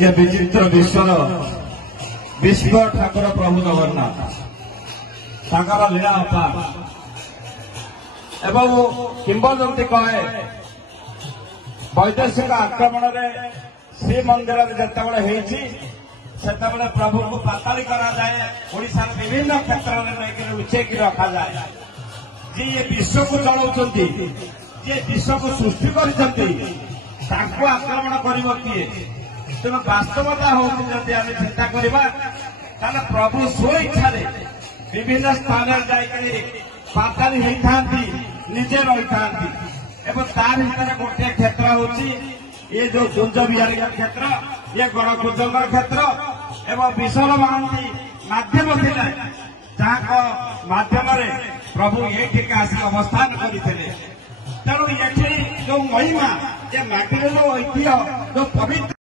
ये विचित्र विश्वर विश्व ठाकुर प्रभु जगन्नाथ तांकर लीला अपार एवं किंबदंती कहे वैदेशिक आक्रमण में श्रीमंदिर जिते प्रभु को पाताली कराए ओडिशा विभिन्न क्षेत्र में लुचेक रखा जाए जी ये विश्व को चलाउछंती जे विश्व को सृष्टि कर आक्रमण कर किए तेणु वास्तवता हूँ जदि आम चिंता करवा प्रभु स्वेच्छा विभिन्न स्थान पाताली होता निजे रही तार भर गोटे क्षेत्र हूँ ये जो गुंज बिहारी क्षेत्र ये गणकुंजर क्षेत्र एवं विशाल महांती माध्यम थे जहाँ माध्यम प्रभु ये आसिक अवस्थान करते तेणु ये जो महिमा ये माटी जो ऐतिह्य जो पवित्र